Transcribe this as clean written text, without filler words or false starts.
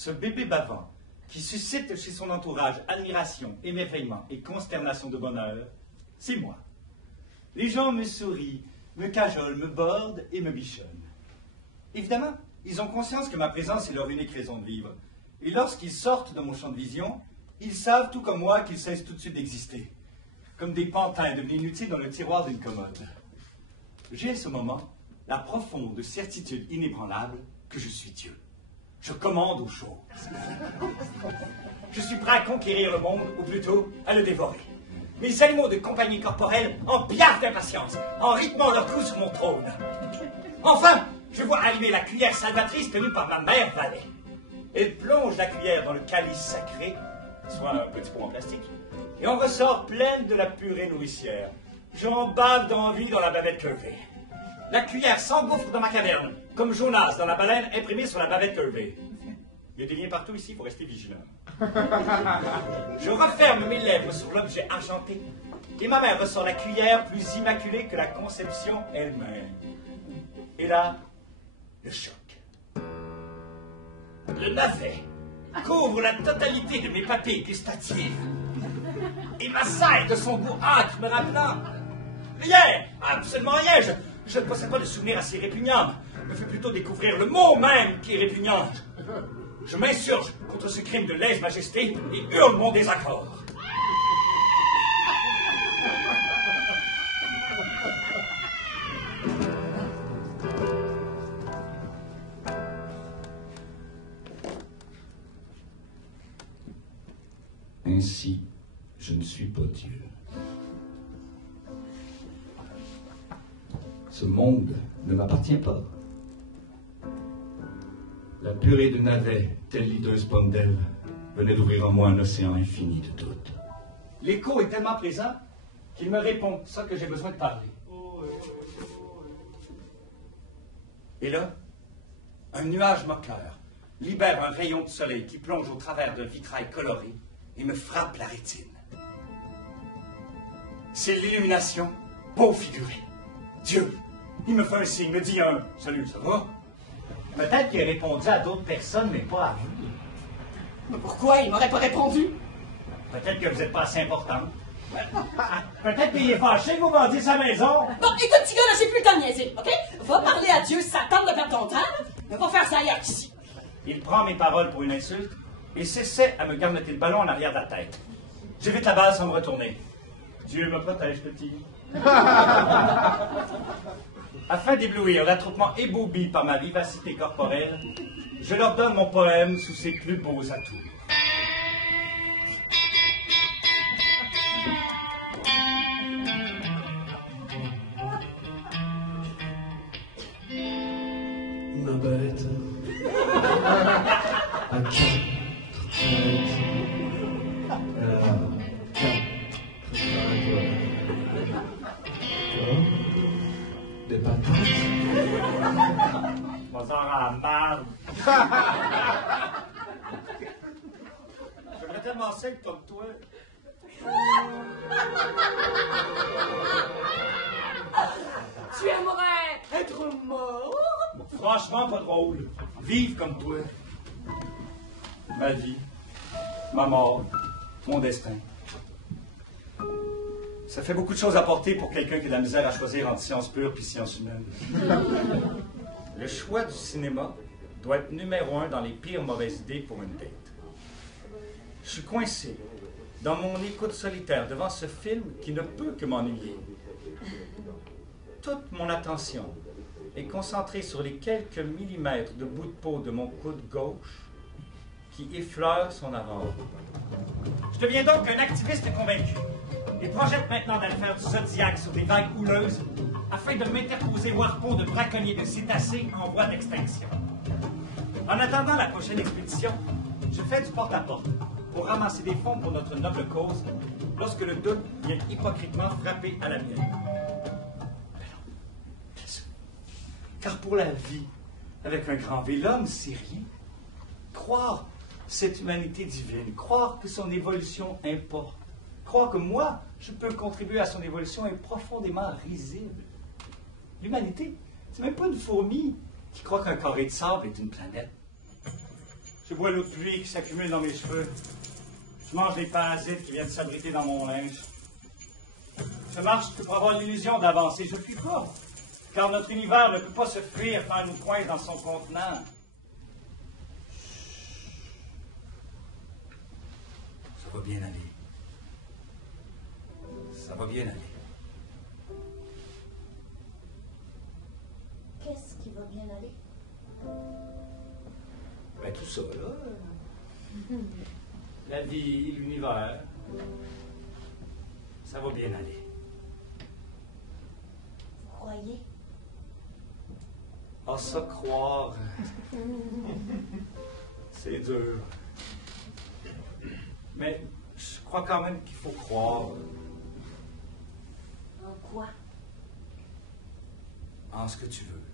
Ce bébé bavant, qui suscite chez son entourage admiration, émerveillement et consternation de bonheur, c'est moi. Les gens me sourient, me cajolent, me bordent et me bichonnent. Évidemment, ils ont conscience que ma présence est leur unique raison de vivre. Et lorsqu'ils sortent de mon champ de vision, ils savent, tout comme moi, qu'ils cessent tout de suite d'exister. Comme des pantins devenus inutiles dans le tiroir d'une commode. J'ai à ce moment la profonde certitude inébranlable que je suis Dieu. Je commande aux choses. Je suis prêt à conquérir le monde, ou plutôt à le dévorer. Mes animaux de compagnie corporelle en piaffent d'impatience, en rythmant leur cou sur mon trône. Enfin, je vois arriver la cuillère salvatrice tenue par ma mère Valet. Elle plonge la cuillère dans le calice sacré, soit un petit pot en plastique, et on ressort pleine de la purée nourricière. J'en bave d'envie dans la bavette curvée. La cuillère s'engouffre dans ma caverne, comme Jonas dans la baleine imprimée sur la bavette curvée. Il y a des liens partout ici, il faut rester vigilant. Je referme mes lèvres sur l'objet argenté, et ma mère ressort la cuillère plus immaculée que la conception elle-même. Et là, le choc. Le navet couvre la totalité de mes papilles gustatives et m'assaille de son goût âcre me rappelant rien, absolument rien. Je ne possède pas de souvenir assez répugnant. Me fais plutôt découvrir le mot même qui est répugnant. Je m'insurge contre ce crime de lèse-majesté et hurle mon désaccord. Ainsi, je ne suis pas Dieu. Ce monde ne m'appartient pas. La purée de navet, telle lideuse pomme d'Ève, venait d'ouvrir en moi un océan infini de doutes. L'écho est tellement présent qu'il me répond sans que j'ai besoin de parler. Et là, un nuage moqueur libère un rayon de soleil qui plonge au travers d'un vitrail coloré et me frappe la rétine. C'est l'illumination, beau figuré. Dieu, il me fait un signe, me dit un « Salut, ça va ?» Peut-être qu'il a répondu à d'autres personnes, mais pas à vous. Mais pourquoi il m'aurait pas répondu? Peut-être que vous n'êtes pas assez importante. Peut-être qu'il est fâché que vous vendiez sa maison. Bon, écoute, petit gars, là, j'ai plus le temps de niaiser, OK? Va parler à Dieu si ça tente de perdre ton temps, là. Mais va faire ça ailleurs qu'ici. Il prend mes paroles pour une insulte et s'essaie à me garnotter le ballon en arrière de la tête. J'évite la balle sans me retourner. Dieu me protège, petit. Afin d'éblouir l'attroupement éboubi par ma vivacité corporelle, je leur donne mon poème sous ses plus beaux atours. Ma bête à 4 têtes. Elle a 4 des patates. Je vais en la marde. J'aimerais tellement simple comme toi. Tu aimerais être mort? Franchement, pas drôle. Vivre comme toi. Ma vie, ma mort, mon destin. Ça fait beaucoup de choses à porter pour quelqu'un qui a de la misère à choisir entre sciences pures puis sciences humaines. Le choix du cinéma doit être numéro 1 dans les pires mauvaises idées pour une date. Je suis coincé dans mon écoute solitaire devant ce film qui ne peut que m'ennuyer. Toute mon attention est concentrée sur les quelques millimètres de bout de peau de mon coude gauche qui effleure son avant. Je deviens donc un activiste convaincu et projette maintenant d'aller faire du zodiaque sur des vagues houleuses afin de m'interposer au harpon de braconniers de cétacés en voie d'extinction. En attendant la prochaine expédition, je fais du porte-à-porte pour ramasser des fonds pour notre noble cause lorsque le doute vient hypocritement frapper à la mienne. Car pour la vie, avec un grand V, l'homme, c'est rien. Croire cette humanité divine, croire que son évolution importe, croire que moi, je peux contribuer à son évolution est profondément risible. L'humanité, c'est même pas une fourmi qui croit qu'un carré de sable est une planète. Je bois l'eau de pluie qui s'accumule dans mes cheveux. Je mange les parasites qui viennent s'abriter dans mon linge. Je marche pour avoir l'illusion d'avancer. Je ne fuis pas, car notre univers ne peut pas se fuir quand il nous coince dans son contenant. Ça va bien aller. Ça va bien aller. Qu'est-ce qui va bien aller? Ben tout ça, là. La vie, l'univers. Ça va bien aller. Vous croyez? Ah, ça, croire. C'est dur. Mais je crois quand même qu'il faut croire En quoi? en ce que tu veux.